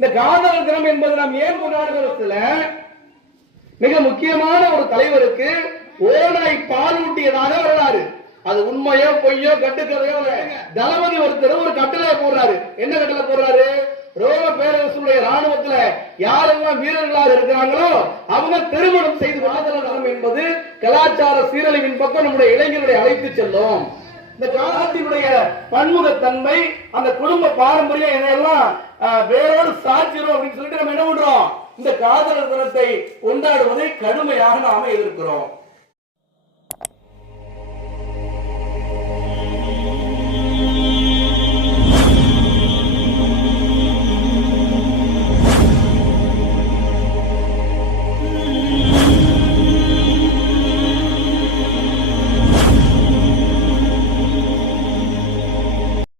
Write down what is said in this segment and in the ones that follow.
இந்த காதலர் தினம் என்பது நாம் ஏன் கொண்டாடுகிறதுல மிக முக்கியமான ஒரு தலைவருக்கு ஓனாய் பாலூட்டியதாக வரலாறு. அது உண்மையோ பொய்யோ கட்டுக்கதையோ தளபதி ஒருத்தர் ஒரு கட்டளை போடுறாரு. என்ன கட்டளை போடுறாரு? ரோம பேரரசுடைய ராணுவத்துல யாரெல்லாம் வீரர்களாக இருக்கிறாங்களோ அவங்க திருமணம் செய்து காதலர் தினம் என்பது கலாச்சார சீரழிவின் பக்கம் நம்முடைய இளைஞர்களை அழைத்து செல்லும். இந்த காலத்தினுடைய பன்முகத்தன்மை அந்த குடும்ப பாரம்பரியம் இதையெல்லாம் வேறோடு வேரோடு அப்படின்னு சொல்லிட்டு நம்ம என்ன பண்றோம்? இந்த காதலர் தினத்தை கொண்டாடுவதை கடுமையாக நாம எதிர்க்கிறோம்.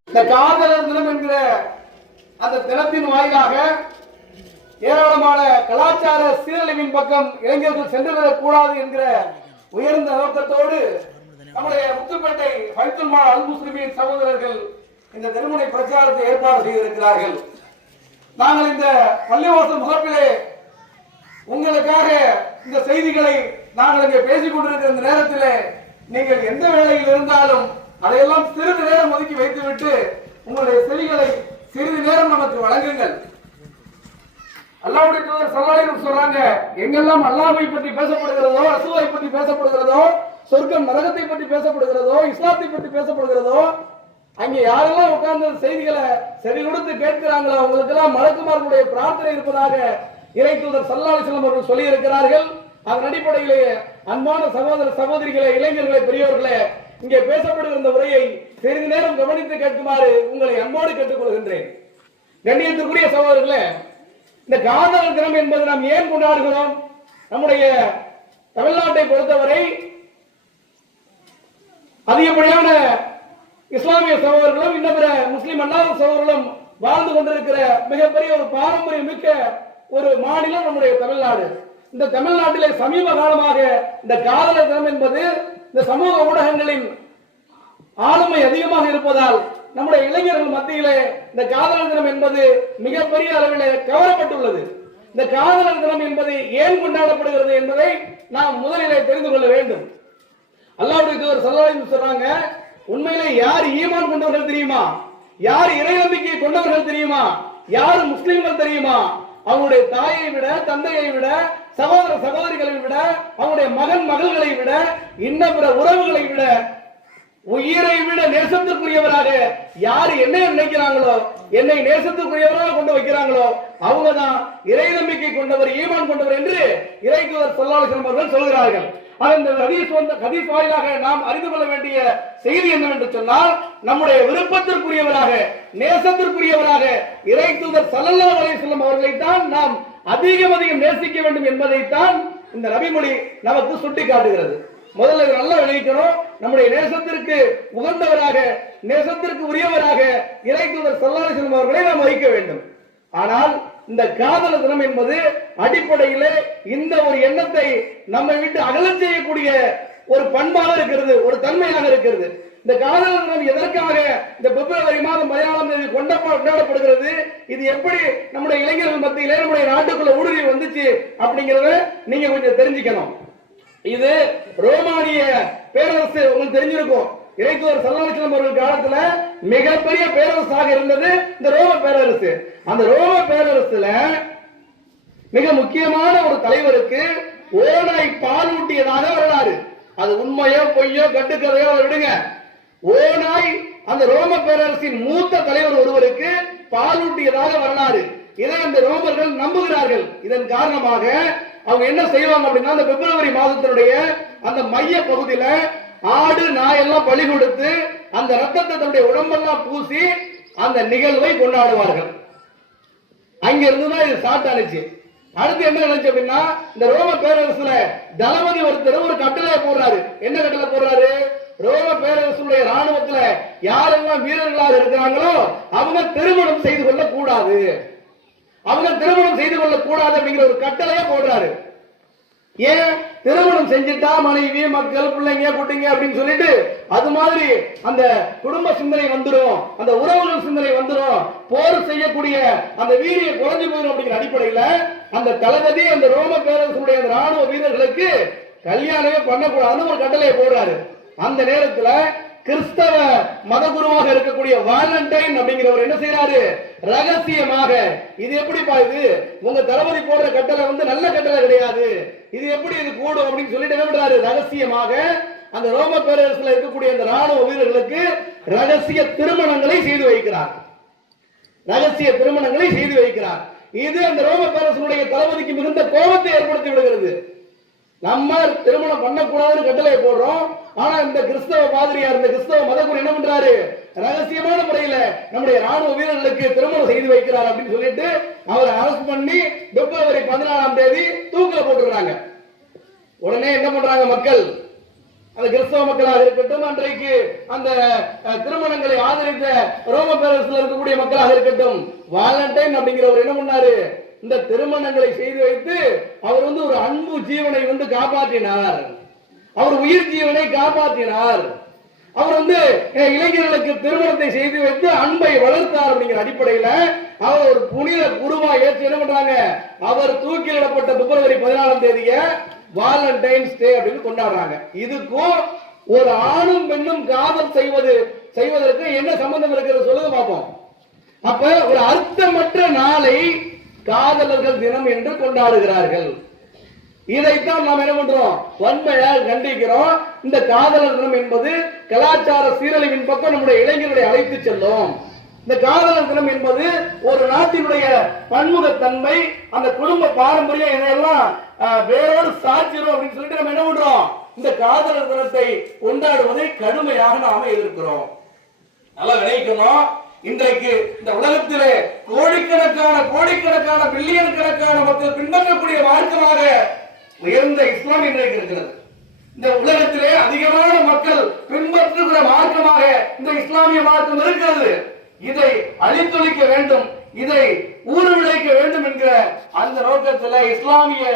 இந்த காதலர் தினம் என்கிற அந்த தினத்தின் வாயிலாக ஏராளமான கலாச்சார சீரழிவின் பக்கம் இளைஞர்கள் சென்று விடக்கூடாது என்கிற உயர்ந்த நோக்கத்தோடு நம்முடைய முத்துப்பேட்டை ஃபைத்துல் மால் அல் முஸ்லிமின் சகோதரர்கள் இந்த திருமண பிரச்சாரத்தை ஏற்பாடு செய்திருக்கிறார்கள். நாங்கள் இந்த பள்ளிவாசல் முகப்பிலே உங்களுக்காக இந்த செய்திகளை நாங்கள் இங்கே பேசிக் கொண்டிருக்கிற இந்த நேரத்தில் நீங்கள் எந்த வேலையில் இருந்தாலும் அதையெல்லாம் சிறிது நேரம் ஒதுக்கி வைத்துவிட்டு உங்களுடைய செவிகளை சிறிது நேரம் நமக்கு வழங்குங்கள். அல்லாவுடைய தூதர் சல்லாஹ் சொல்றாங்க எங்கெல்லாம் அல்லாஹ்வை பற்றி பேசப்படுகிறதோ அசுவை பற்றி பேசப்படுகிறதோ சொர்க்கம் நரகத்தை பற்றி பேசப்படுகிறதோ இஸ்லாத்தை பற்றி பேசப்படுகிறதோ அங்க யாரெல்லாம் உட்கார்ந்து செய்திகளை சரி கொடுத்து கேட்கிறாங்களோ அவங்களுக்கெல்லாம் மலக்குமார்களுடைய பிரார்த்தனை இருப்பதாக இறை தூதர் சல்லாஹ் அவர்கள் சொல்லி இருக்கிறார்கள் அதன் அடிப்படையிலே அன்பான சகோதர சகோதரிகளே இளைஞர்களே பெரியவர்களே இங்கே பேசப்படுகிற இந்த உரையை சிறிது நேரம் கவனித்து கேட்குமாறு உங்களை அன்போடு கேட்டுக்கொள்கின்றேன். கண்ணியத்துக்குரிய சகோதரர்களே இந்த காதலர் தினம் என்பது நாம் ஏன் கொண்டாடுகிறோம்? நம்முடைய தமிழ்நாட்டை பொறுத்தவரை அதிகப்படியான இஸ்லாமிய சகோதரர்களும் இன்ன பிற முஸ்லிம் அல்லாத சகோதரர்களும் வாழ்ந்து கொண்டிருக்கிற மிகப்பெரிய ஒரு பாரம்பரியம் மிக்க ஒரு மாநிலம் நம்முடைய தமிழ்நாடு. இந்த தமிழ்நாட்டிலே சமீப காலமாக இந்த காதலர் தினம் என்பது இந்த சமூக ஊடகங்களின் ஆளுமை அதிகமாக இருப்பதால் நம்முடைய இளைஞர்கள் மத்தியிலே இந்த காதலர் தினம் என்பது மிகப்பெரிய அளவிலே கவரப்பட்டுள்ளது. இந்த காதலர் தினம் என்பது ஏன் கொண்டாடப்படுகிறது என்பதை நாம் முதலிலே தெரிந்து கொள்ள வேண்டும். அல்லாவுடைய ஒரு சல்லாஹ் சொல்றாங்க உண்மையிலே யார் ஈமான் கொண்டவர்கள் தெரியுமா? யார் இறை நம்பிக்கை கொண்டவர்கள் தெரியுமா? யார் முஸ்லிம்கள் தெரியுமா? அவங்களுடைய தாயை விட தந்தையை விட சகோதர சகோதரிகளை விட அவங்களுடைய மகன் மகள்களை விட இன்ன பிற உறவுகளை விட உயிரை விட நேசத்திற்குரியவராக யார் என்னை நினைக்கிறாங்களோ என்னை நேசத்திற்குரியவராக கொண்டு வைக்கிறாங்களோ அவங்க தான் இறை நம்பிக்கை கொண்டவர் ஈமான் கொண்டவர் என்று இறை தூதர் அவர்கள் சொல்கிறார்கள். இந்த ஹதீஸ் வந்த ஹதீஸ் வாயிலாக நாம் அறிந்து கொள்ள வேண்டிய செய்தி என்னவென்று சொன்னால் நம்முடைய விருப்பத்திற்குரியவராக நேசத்திற்குரியவராக இறை தூதர் சல்லல்லாஹு அலைஹி அவர்களை தான் நாம் அதிகம் அதிகம் நேசிக்க வேண்டும் என்பதைத்தான் இந்த நபிமொழி நமக்கு சுட்டி காட்டுகிறது முதல்ல நல்லா விளைவிக்கணும் நம்முடைய நேசத்திற்கு உகந்தவராக நேசத்திற்கு உரியவராக இறைத்துவர் தூதர் செல்லும் அவர்களை நாம் வைக்க வேண்டும். ஆனால் இந்த காதல தினம் என்பது அடிப்படையிலே இந்த ஒரு எண்ணத்தை நம்மை விட்டு அகலச் செய்யக்கூடிய ஒரு பண்பாக இருக்கிறது ஒரு தன்மையாக இருக்கிறது. இந்த காதல தினம் எதற்காக இந்த பிப்ரவரி மாதம் பதினாலாம் தேதி கொண்டாடப்படுகிறது இது எப்படி நம்முடைய இளைஞர்கள் மத்தியிலே நம்முடைய நாட்டுக்குள்ள ஊடுருவி வந்துச்சு அப்படிங்கறத நீங்க கொஞ்சம் தெரிஞ்சுக்கணும். இது ரோமானிய பேரரசு உங்களுக்கு தெரிஞ்சிருக்கும். இறைத்துவர் சல்லாச்சலம் அவர்கள் காலத்துல மிகப்பெரிய பேரரசாக இருந்தது இந்த ரோம பேரரசு. அந்த ரோம பேரரசுல மிக முக்கியமான ஒரு தலைவருக்கு ஓனாய் பாலூட்டியதாக வரலாறு. அது உண்மையோ பொய்யோ கட்டுக்கதையோ விடுங்க. ஓனாய் அந்த ரோம பேரரசின் மூத்த தலைவர் ஒருவருக்கு பாலூட்டியதாக வரலாறு. இதை அந்த ரோமர்கள் நம்புகிறார்கள். இதன் காரணமாக அவங்க என்ன செய்வாங்க அப்படின்னா அந்த பிப்ரவரி மாதத்தினுடைய அந்த மைய பகுதியில ஆடு நாயெல்லாம் பலி கொடுத்து அந்த ரத்தத்தை தன்னுடைய உடம்பெல்லாம் பூசி அந்த நிகழ்வை கொண்டாடுவார்கள். அங்க இருந்துதான் இது ஸ்டார்ட் ஆனிச்சு. அடுத்து என்ன நினைச்சு அப்படின்னா இந்த ரோம பேரரசுல தளபதி ஒருத்தர் ஒரு கட்டளை போடுறாரு. என்ன கட்டளை போடுறாரு? ரோம பேரரசுடைய ராணுவத்துல யாரெல்லாம் வீரர்களாக இருக்கிறாங்களோ அவங்க திருமணம் செய்து கொள்ள கூடாது அவங்க திருமணம் செய்து கொள்ள கூடாது அப்படிங்கிற ஒரு கட்டளையே போடுறாரு. ஏன்? திருமணம் செஞ்சுட்டா மனைவி மக்கள் பிள்ளைங்க குட்டிங்க அப்படின்னு சொல்லிட்டு அது மாதிரி அந்த குடும்ப சிந்தனை வந்துடும் அந்த உறவுகள் சிந்தனை வந்துடும் போர் செய்யக்கூடிய அந்த வீரிய குறைஞ்சு போயிடும் அப்படிங்கிற அடிப்படையில அந்த தளபதி அந்த ரோம பேரரசுடைய அந்த ராணுவ வீரர்களுக்கு கல்யாணமே பண்ணக்கூடாதுன்னு ஒரு கட்டளையை போடுறாரு. அந்த நேரத்துல கிறிஸ்தவ மதகுருவாக இருக்கக்கூடிய வாலண்டைன் அப்படிங்கிறவர் என்ன செய்யறாரு ரகசியமாக. இது எப்படிப்பா இது? உங்க தளபதி போடுற கட்டளை வந்து நல்ல கட்டளை கிடையாது. இது எப்படி இது கூடும் அப்படின்னு சொல்லிட்டு என்ன பண்றாரு? ரகசியமாக அந்த ரோம பேரரசுல இருக்கக்கூடிய அந்த ராணுவ வீரர்களுக்கு ரகசிய திருமணங்களை செய்து வைக்கிறார். ரகசிய திருமணங்களை செய்து வைக்கிறார். இது அந்த ரோம பேரரசனுடைய தளபதிக்கு மிகுந்த கோபத்தை ஏற்படுத்தி விடுகிறது. நம்ம திருமணம் பண்ணக்கூடாதுன்னு கட்டளை போடுறோம். ஆனா இந்த கிறிஸ்தவ பாதிரியார் இந்த கிறிஸ்தவ மதகுரு என்ன பண்றாரு? ரகசியமான முறையில நம்முடைய ராணுவ வீரர்களுக்கு திருமணம் செய்து வைக்கிறார் அப்படின்னு சொல்லிட்டு அவரை அரசு பண்ணி பிப்ரவரி பதினாலாம் தேதி தூக்கில போட்டுறாங்க உடனே என்ன பண்றாங்க மக்கள்? அந்த கிறிஸ்தவ மக்களாக இருக்கட்டும் அன்றைக்கு அந்த திருமணங்களை ஆதரித்த ரோம பேரரசுல இருக்கக்கூடிய மக்களாக இருக்கட்டும் வாலண்டைன் அப்படிங்கிறவர் என்ன பண்ணாரு? இந்த திருமணங்களை செய்து வைத்து அவர் வந்து ஒரு அன்பு ஜீவனை வந்து காப்பாற்றினார். அவர் உயிர் ஜீவனை காப்பாற்றினார். அவர் வந்து இளைஞர்களுக்கு திருமணத்தை செய்து வைத்து அன்பை வளர்த்தார் அப்படிங்கிற அடிப்படையில அவர் ஒரு புனித குருவா ஏற்று என்ன பண்றாங்க? அவர் தூக்கிலிடப்பட்ட பிப்ரவரி பதினாலாம் தேதிய வாலண்டைன்ஸ் டே அப்படின்னு கொண்டாடுறாங்க. இதுக்கும் ஒரு ஆணும் பெண்ணும் காதல் செய்வது செய்வதற்கு என்ன சம்பந்தம் இருக்கிறது சொல்லுங்க பார்ப்போம். அப்ப ஒரு அர்த்தமற்ற நாளை காதலர்கள் தினம் என்று கொண்டாடுகிறார்கள். இதைத்தான் நாம் என்ன பண்றோம்? வன்மையாக கண்டிக்கிறோம். இந்த காதலர் தினம் என்பது கலாச்சார சீரழிவின் பக்கம் நம்முடைய இளைஞர்களை அழைத்து செல்லும். இந்த காதலர் தினம் என்பது ஒரு நாட்டினுடைய பன்முகத்தன்மை அந்த குடும்ப பாரம்பரியம் இதையெல்லாம் வேறோடு வேரோடு அப்படின்னு சொல்லிட்டு நம்ம என்ன பண்றோம்? இந்த காதலர் தினத்தை கொண்டாடுவதை கடுமையாக நாம எதிர்க்கிறோம். நல்லா விளைவிக்கணும் இன்றைக்கு இந்த உலகத்திலே கோடிக்கணக்கான கோடிக்கணக்கான பில்லியன் கணக்கான மக்கள் பின்பற்றக்கூடிய மார்க்கமாக உயர்ந்த இஸ்லாம் இன்றைக்கு இருக்கிறது. இந்த உலகத்திலே அதிகமான மக்கள் பின்பற்றுகிற மார்க்கமாக இந்த இஸ்லாமிய மார்க்கம் இருக்கிறது. இதை அழித்தொழிக்க வேண்டும் இதை ஊறு விளைக்க வேண்டும் என்கிற அந்த நோக்கத்தில் இஸ்லாமிய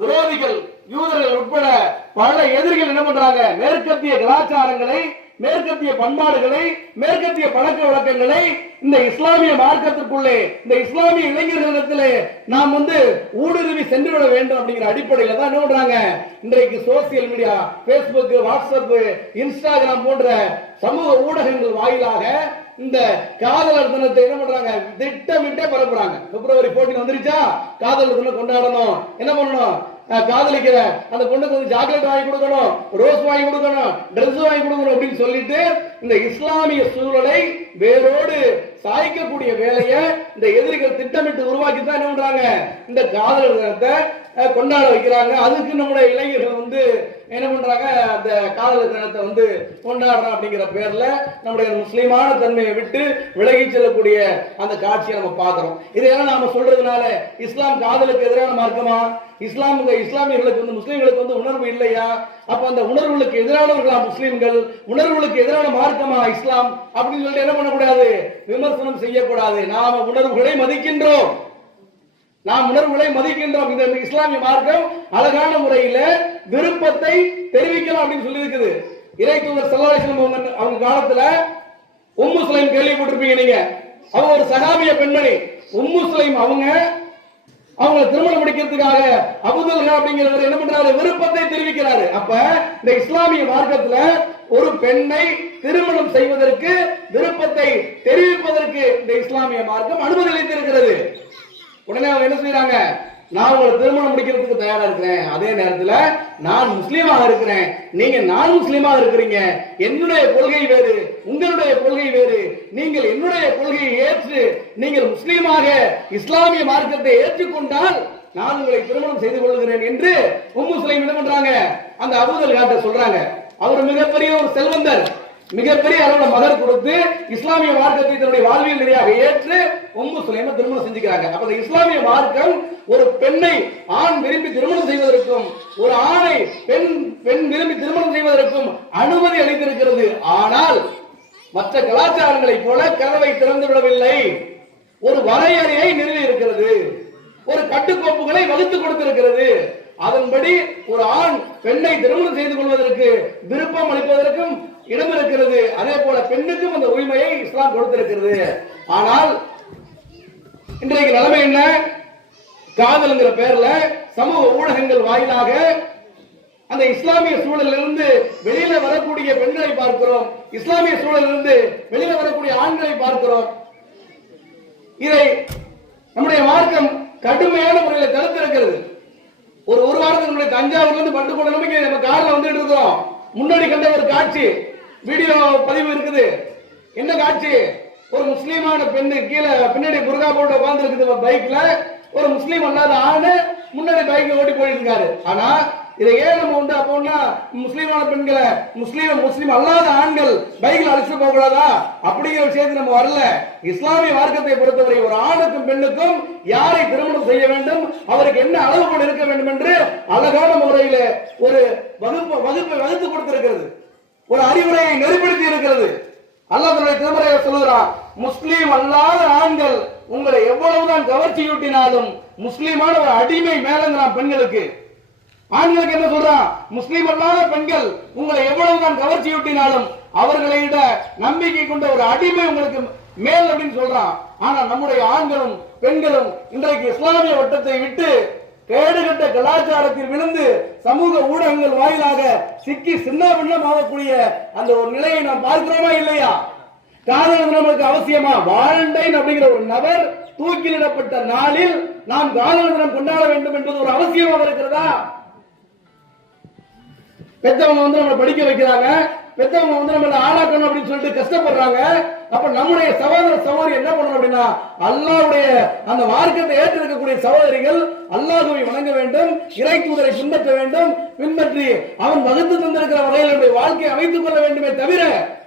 விரோதிகள் யூதர்கள் உட்பட பல எதிரிகள் என்ன பண்றாங்க? மேற்கத்திய கலாச்சாரங்களை மேற்கத்திய பண்பாடுகளை மேற்கத்திய பழக்க வழக்கங்களை இந்த இஸ்லாமிய மார்க்கத்திற்குள்ளே இந்த இஸ்லாமிய இளைஞர்களிடத்திலே நாம் வந்து ஊடுருவி சென்று விட வேண்டும் அப்படிங்கிற அடிப்படையில தான் என்ன பண்றாங்க? இன்றைக்கு social media Facebook WhatsApp Instagram போன்ற சமூக ஊடகங்கள் வாயிலாக இந்த காதலர் தினத்தை என்ன பண்றாங்க? திட்டமிட்டே பரப்புறாங்க. பிப்ரவரி 14 வந்துருச்சா? காதலர் தினம் கொண்டாடணும். என்ன பண்ணணும்? காதலிக்கிற அந்த பொண்ணுக்கு வந்து சாக்லேட் வாங்கி கொடுக்கணும் ரோஸ் வாங்கி கொடுக்கணும் ட்ரெஸ் வாங்கி கொடுக்கணும் அப்படின்னு சொல்லிட்டு இந்த இஸ்லாமிய சூழலை வேரோடு சாய்க்கக்கூடிய வேலையை இந்த எதிரிகள் திட்டமிட்டு உருவாக்கி தான் என்ன பண்றாங்க? இந்த காதல் தினத்தை கொண்டாட வைக்கிறாங்க. அதுக்கு நம்முடைய இளைஞர்கள் வந்து என்ன பண்றாங்க? அந்த காதல் தினத்தை வந்து கொண்டாடுறோம் அப்படிங்கிற பேர்ல நம்முடைய முஸ்லீமான தன்மையை விட்டு விலகி செல்லக்கூடிய அந்த காட்சியை நம்ம பார்க்கிறோம். இதையெல்லாம் நாம சொல்றதுனால இஸ்லாம் காதலுக்கு எதிரான மார்க்கமா? இஸ்லாம் இஸ்லாமியர்களுக்கு வந்து முஸ்லீம்களுக்கு வந்து உணர்வு இல்லையா? அப்ப அந்த உணர்வுகளுக்கு எதிரானவர்களா முஸ்லீம்கள்? உணர்வுகளுக்கு எதிரான மார்க்கமா இஸ்லாம்? அப்படின்னு சொல்லிட்டு என்ன பண்ணக்கூடாது? விமர்சனம் செய்யக்கூடாது. நாம உணர்வுகளை மதிக்கின்றோம். நாம் உணர்வுகளை மதிக்கின்றோம். இந்த இஸ்லாமிய மார்க்கம். அழகான முறையில விருப்பத்தை தெரிவிக்கலாம் அப்படின்னு சொல்லி இருக்குது இறை தூதர் சல்லாஹம் அவங்க அவங்க காலத்துல உம்மு சுலைம் கேள்விப்பட்டிருப்பீங்க நீங்க. அவங்க ஒரு சகாபிய பெண்மணி. உம்மு சுலைம் அவங்க அவங்களை திருமணம் முடிக்கிறதுக்காக அபுதுல்ஹா அப்படிங்கிறவர் என்ன பண்றாரு? விருப்பத்தை தெரிவிக்கிறாரு. அப்ப இந்த இஸ்லாமிய மார்க்கத்துல ஒரு பெண்ணை திருமணம் செய்வதற்கு விருப்பத்தை தெரிவிப்பதற்கு இந்த இஸ்லாமிய மார்க்கம் அனுமதி அளித்திருக்கிறது. உடனே அவங்க என்ன செய்யறாங்க நான் உங்களை திருமணம் முடிக்கிறதுக்கு தயாரா இருக்கிறேன். அதே நேரத்துல நான் முஸ்லீமாக இருக்கிறேன். நீங்க நான் முஸ்லீமாக இருக்கிறீங்க. என்னுடைய கொள்கை வேறு உங்களுடைய கொள்கை வேறு. நீங்கள் என்னுடைய கொள்கையை ஏற்று நீங்கள் முஸ்லீமாக இஸ்லாமிய மார்க்கத்தை ஏற்றுக்கொண்டால் நான் உங்களை திருமணம் செய்து கொள்கிறேன் என்று உம் முஸ்லீம் என்ன பண்றாங்க? அந்த அபுதல் காட்ட சொல்றாங்க. அவர் மிகப்பெரிய ஒரு செல்வந்தர். மிகப்பெரிய அளவுல மகர் கொடுத்து இஸ்லாமிய மார்க்கத்தை தன்னுடைய வாழ்வியல் நிலையாக ஏற்று உம்மு சுலைமா திருமணம் செஞ்சுக்கிறாங்க. அப்ப இந்த இஸ்லாமிய மார்க்கம் ஒரு பெண்ணை ஆண் விரும்பி திருமணம் செய்வதற்கும் ஒரு ஆணை பெண் பெண் விரும்பி திருமணம் செய்வதற்கும் அனுமதி அளித்திருக்கிறது. ஆனால் மற்ற கலாச்சாரங்களைப் போல கதவை திறந்து விடவில்லை. ஒரு வரையறையை நிறுவி இருக்கிறது ஒரு கட்டுக்கோப்புகளை வகுத்து கொடுத்திருக்கிறது. அதன்படி ஒரு ஆண் பெண்ணை திருமணம் செய்து கொள்வதற்கு விருப்பம் அளிப்பதற்கும் இடம் இருக்கிறது. அதே போல பெண்ணுக்கும் அந்த உரிமையை இஸ்லாம் கொடுத்திருக்கிறது. ஆனால் இன்றைக்கு நிலைமை என்ன? காதல்ங்கிற பேர்ல சமூக ஊடகங்கள் வாயிலாக அந்த இஸ்லாமிய சூழலிலிருந்து வெளியில வரக்கூடிய பெண்களை பார்க்கிறோம். இஸ்லாமிய சூழலிலிருந்து வெளியில வரக்கூடிய ஆண்களை பார்க்கிறோம். இதை நம்முடைய மார்க்கம் கடுமையான முறையில் தடுத்திருக்கிறது. ஒரு ஒரு வாரத்துக்கு முன்னாடி தஞ்சாவூர்ல இருந்து பட்டு நம்ம கார்ல வந்துட்டு இருக்கிறோம். முன்னாடி கண்ட ஒரு காட்சி. வீடியோ பதிவு இருக்குது. என்ன காட்சி? ஒரு முஸ்லீமான பெண்ணு கீழே பின்னாடி புர்கா போட்டு உட்கார்ந்து இருக்குது பைக்ல ஒரு முஸ்லீம் அல்லாத ஆணு முன்னாடி பைக் ஓட்டி போயிட்டு இருக்காரு. ஆனா இதை ஏன் நம்ம உண்டு அப்போன்னா முஸ்லீமான பெண்களை முஸ்லீம் முஸ்லீம் அல்லாத ஆண்கள் பைக்ல அழைச்சிட்டு போக கூடாதா? அப்படிங்கிற விஷயத்துக்கு நம்ம வரல. இஸ்லாமிய மார்க்கத்தை பொறுத்தவரை ஒரு ஆணுக்கும் பெண்ணுக்கும் யாரை திருமணம் செய்ய வேண்டும்? அவருக்கு என்ன அளவுகள் இருக்க வேண்டும் என்று அழகான முறையில ஒரு வகுப்பு வகுப்பை வகுத்து கொடுத்திருக்கிறது. ஒரு அறிவுரையை நெறிப்படுத்தி இருக்கிறது. அல்லாஹ் தன்னுடைய திருமறையை சொல்லுகிறான் முஸ்லீம் அல்லாத ஆண்கள் உங்களை எவ்வளவுதான் கவர்ச்சியூட்டினாலும் முஸ்லீமான ஒரு அடிமை மேலங்கிறான் பெண்களுக்கு. ஆண்களுக்கு என்ன சொல்றான்? முஸ்லீம் அல்லாத பெண்கள் உங்களை எவ்வளவுதான் கவர்ச்சியூட்டினாலும் அவர்களை விட நம்பிக்கை கொண்ட ஒரு அடிமை உங்களுக்கு மேல் அப்படின்னு சொல்றான். ஆனா நம்முடைய ஆண்களும் பெண்களும் இன்றைக்கு இஸ்லாமிய வட்டத்தை விட்டு கேடுகட்ட கலாச்சாரத்தில் விழுந்து சமூக ஊடகங்கள் வாயிலாக சிக்கி சின்ன பின்னம் ஆகக்கூடிய அந்த ஒரு நிலையை நாம் பார்க்கிறோமா இல்லையா? காதல் நமக்கு அவசியமா? வாலண்டைன் அப்படிங்கிற ஒரு நபர் தூக்கிலிடப்பட்ட நாளில் நாம் காதல் தினம் கொண்டாட வேண்டும் என்பது ஒரு அவசியமாக இருக்கிறதா? பெற்றவங்க வந்து நம்மளை படிக்க வைக்கிறாங்க. பெத்தவங்க வந்து நம்ம ஆளாக்கணும் அப்படின்னு சொல்லிட்டு கஷ்டப்படுறாங்க. அப்ப நம்முடைய சகோதர சகோதரி என்ன பண்ணணும் அப்படின்னா அல்லாவுடைய அந்த மார்க்கத்தை ஏற்றிருக்கக்கூடிய சகோதரிகள் அல்லாஹுவை வணங்க வேண்டும் இறை தூதரை பின்பற்ற வேண்டும் பின்பற்றி அவன் வகுத்து தந்திருக்கிற வகையில் நம்முடைய வாழ்க்கையை அமைத்துக் கொள்ள வேண்டுமே தவிர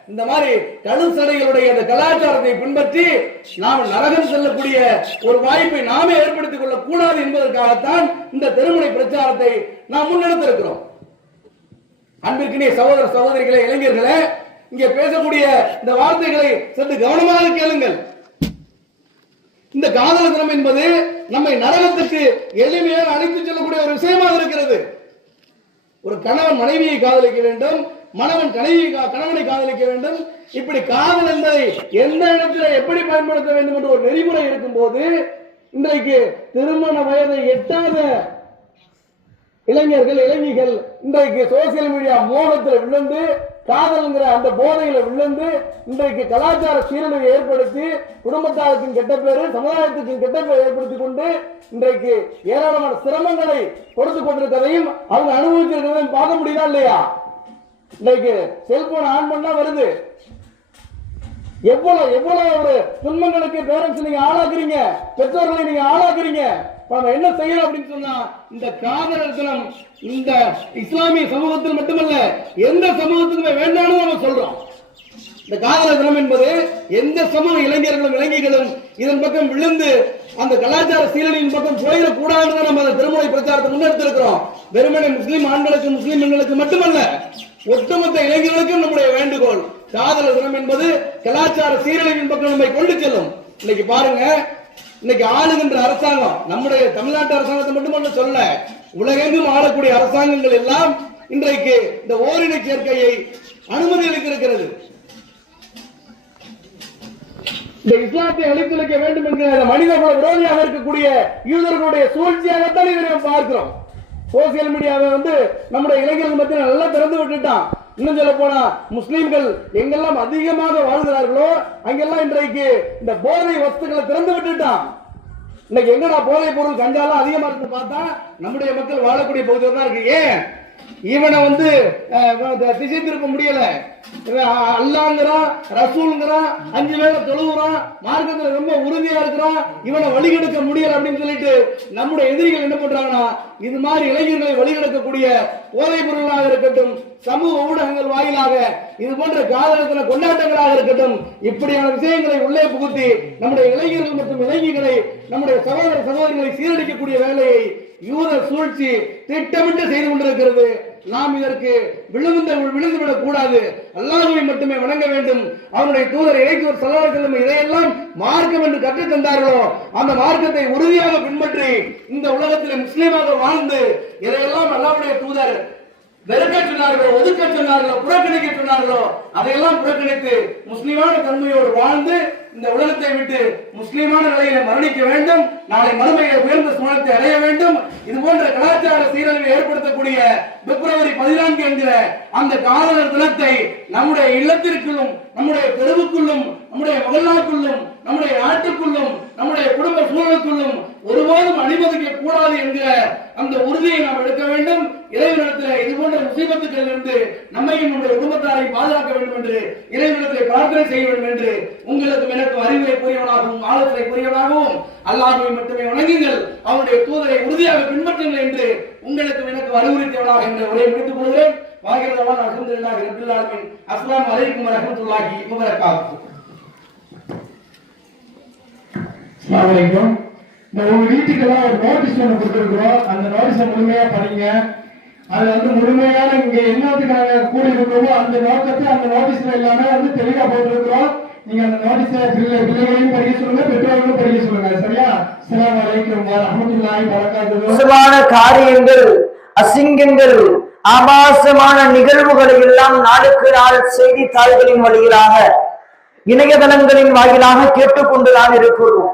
இந்த மாதிரி கழுசடைகளுடைய அந்த கலாச்சாரத்தை பின்பற்றி நாம் நரகம் செல்லக்கூடிய ஒரு வாய்ப்பை நாமே ஏற்படுத்திக் கொள்ளக் கூடாது என்பதற்காகத்தான் இந்த திருமண பிரச்சாரத்தை நாம் முன்னெடுத்திருக்கிறோம். அன்பிற்கினிய சகோதர சகோதரிகளே இளைஞர்களே இங்கே பேசக்கூடிய இந்த வார்த்தைகளை சற்று கவனமாக கேளுங்கள். இந்த காதல தினம் என்பது நம்மை நரகத்துக்கு எளிமையாக அழைத்து செல்லக்கூடிய ஒரு விஷயமாக இருக்கிறது. ஒரு கணவன் மனைவியை காதலிக்க வேண்டும் மணவன் கனவி கணவனை காதலிக்க வேண்டும். இப்படி காதல் என்பதை எந்த இடத்துல எப்படி பயன்படுத்த வேண்டும் என்ற ஒரு நெறிமுறை இருக்கும்போது இன்றைக்கு திருமண வயதை எட்டாத இளைஞர்கள் இளைஞர்கள் இன்றைக்கு சோசியல் மீடியா மோகத்தில் விழுந்து காதல்ங்கிற அந்த போதையில விழுந்து இன்றைக்கு கலாச்சார சீரழிவை ஏற்படுத்தி குடும்பத்தாருக்கும் கெட்ட பேரு சமுதாயத்துக்கும் கெட்ட பேர் ஏற்படுத்தி கொண்டு இன்றைக்கு ஏராளமான சிரமங்களை கொடுத்து கொண்டிருக்கிறதையும் அவங்க அனுபவிச்சிருக்கிறதையும் பார்க்க முடியுதா இல்லையா? இன்றைக்கு செல்போன் ஆன் பண்ணா வருது. எவ்வளவு எவ்வளவு ஒரு துன்பங்களுக்கு பேரண்ட்ஸ் நீங்க ஆளாக்குறீங்க பெற்றோர்களை நீங்க ஆளாக்குறீங்க. நாம என்ன செய்யணும் அப்படின்னு சொன்னா இந்த காதலர் தினம் இந்த இஸ்லாமிய சமூகத்தில் மட்டுமல்ல எந்த சமூகத்துக்குமே வேண்டாம்னு நம்ம சொல்றோம் இந்த காதலர் தினம் என்பது எந்த சமூக இளைஞர்களும் இளைஞர்களும் இதன் பக்கம் விழுந்து அந்த கலாச்சார சீரழியின் பக்கம் போயிடக்கூடாதுன்னு நம்ம அந்த திருமலை பிரச்சாரத்தை முன்னெடுத்திருக்கிறோம். வெறுமனை முஸ்லீம் ஆண்களுக்கு முஸ்லீம் பெண்களுக்கு மட்டுமல்ல ஒட்டுமொத்த இளைஞர்களுக்கும் நம்முடைய வேண்டுகோள். காதலர் தினம் என்பது கலாச்சார சீரழிவின் பக்கம் நம்மை கொண்டு செல்லும். இன்னைக்கு பாருங்க இன்னைக்கு ஆளுகின்ற அரசாங்கம் நம்முடைய தமிழ்நாட்டு அரசாங்கத்தை மட்டுமல்ல சொல்ல உலகெங்கும் ஆளக்கூடிய அரசாங்கங்கள் எல்லாம் இன்றைக்கு இந்த ஓரின சேர்க்கையை அனுமதி அளித்திருக்கிறது இந்த இஸ்லாத்தை அழித்துழைக்க வேண்டும் என்கிற அந்த மனிதகுல விரோதியாக இருக்கக்கூடிய யூதர்களுடைய சூழ்ச்சியாகத்தான் இதை பார்க்கிறோம். சோசியல் மீடியாவை வந்து நம்முடைய இளைஞர்கள் மத்தியில் நல்லா திறந்து விட்டுட்டான். இன்னும் சொல்ல போனா முஸ்லீம்கள் எங்கெல்லாம் அதிகமாக வாழ்கிறார்களோ அங்கெல்லாம் இன்றைக்கு இந்த போதை வஸ்துக்களை திறந்து விட்டுட்டான். இன்னைக்கு எங்கடா போதை பொருள் கஞ்சாலாம் அதிகமா இருக்கு பார்த்தா நம்முடைய மக்கள் வாழக்கூடிய பகுதியில் தான் இருக்கு. ஏன்? இவனை வந்து திசை திருப்ப முடியல. அல்லாங்கிறான் ரசூலுங்கிறான் அஞ்சு பேரை தொழுகிறான் மார்க்கத்துல ரொம்ப உறுதியா இருக்கிறான் இவனை வழிகெடுக்க முடியல அப்படின்னு சொல்லிட்டு நம்முடைய எதிரிகள் என்ன பண்றாங்கன்னா இது மாதிரி இளைஞர்களை வழிகெடுக்கக்கூடிய போதைப் பொருளாக இருக்கட்டும் சமூக ஊடகங்கள் வாயிலாக இது போன்ற காதலத்தின கொண்டாட்டங்களாக இருக்கட்டும் இப்படியான விஷயங்களை உள்ளே புகுத்தி நம்முடைய இளைஞர்கள் மற்றும் இளைஞர்களை நம்முடைய சகோதர சகோதரிகளை சீரழிக்கக்கூடிய வேலையை யூத சூழ்ச்சி திட்டமிட்டு செய்து கொண்டிருக்கிறது. நாம் இதற்கு விழுந்து விழுந்துவிடக் கூடாது. அல்லாஹுவை மட்டுமே வணங்க வேண்டும். அவனுடைய தூதர் இறைத்தூர் சல்லாஹம் இதையெல்லாம் மார்க்கம் என்று கற்றுத் தந்தார்களோ அந்த மார்க்கத்தை உறுதியாக பின்பற்றி இந்த உலகத்தில் முஸ்லீமாக வாழ்ந்து இதையெல்லாம் அல்லாவுடைய தூதர் வெறுக்க சொன்னார்களோ ஒதுக்க சொன்னார்களோ புறக்கணிக்க சொன்னார்களோ அதையெல்லாம் புறக்கணித்து முஸ்லிமான தன்மையோடு வாழ்ந்து இந்த உலகத்தை விட்டு முஸ்லிமான நிலையில மரணிக்க வேண்டும். நாளை மறுமையை உயர்ந்த சுமணத்தை அடைய வேண்டும். இது போன்ற கலாச்சார சீரழிவை ஏற்படுத்தக்கூடிய பிப்ரவரி பதினான்கு என்கிற அந்த காதலர் தினத்தை நம்முடைய இல்லத்திற்குள்ளும் நம்முடைய தெருவுக்குள்ளும் நம்முடைய மகளாக்குள்ளும் நம்முடைய நாட்டுக்குள்ளும் நம்முடைய குடும்ப சூழலுக்குள்ளும் அனுமதிக்க கூடாது என்கிற அந்த உறுதியை நாம் எடுக்க வேண்டும். இறைவனிடத்தில் இது போன்ற முசீபத்துக்கள் இருந்து நம்மையும் நம்முடைய குடும்பத்தாரை பாதுகாக்க வேண்டும் என்று இறைவனிடத்தில் பிரார்த்தனை செய்ய வேண்டும் என்று உங்களுக்கும் எனக்கும் அறிவுரை புரியவனாகவும் ஆலோசனை புரியவனாகவும் அல்லாஹ்வை மட்டுமே வணங்குங்கள். அவனுடைய தூதரை உறுதியாக பின்பற்றுங்கள் என்று உங்களுக்கும் எனக்கு அறிவுறுத்தியவனாக என்ற உரையை முடித்துக் கொள்கிறேன். வாகிறதவான் அலமதுல்லாஹி ரபில் ஆலமீன். அஸ்ஸலாமு அலைக்கும் வரஹ்மத்துல்லாஹி வபரகாத்துஹு அஸ்ஸலாமு அலைக்கும். உங்க வீட்டுக்கெல்லாம் ஒரு நோட்டீஸ் ஒன்று கொடுத்துருக்குறோம். அந்த நோட்டீஸை முழுமையா படிங்க. அது வந்து முழுமையான இங்க என்னத்துக்காக கூடி இருக்கிறோமோ அந்த நோக்கத்தை அந்த நோட்டீஸ்ல எல்லாமே வந்து தெளிவா போட்டிருக்கிறோம். நீங்க அந்த நோட்டீஸை பிள்ளைகளையும் படிக்க சொல்லுங்க பெற்றோர்களும் படிக்க சொல்லுங்க. சரியா? அஸ்ஸலாமு அலைக்கும் வரஹ்மத்துல்லாஹி வழக்காது மோசமான காரியங்கள் அசிங்கங்கள் ஆபாசமான நிகழ்வுகளை எல்லாம் நாளுக்கு நாள் செய்தித்தாள்களின் வழியிலாக இணையதளங்களின் வாயிலாக கேட்டுக்கொண்டுதான் இருக்கிறோம்.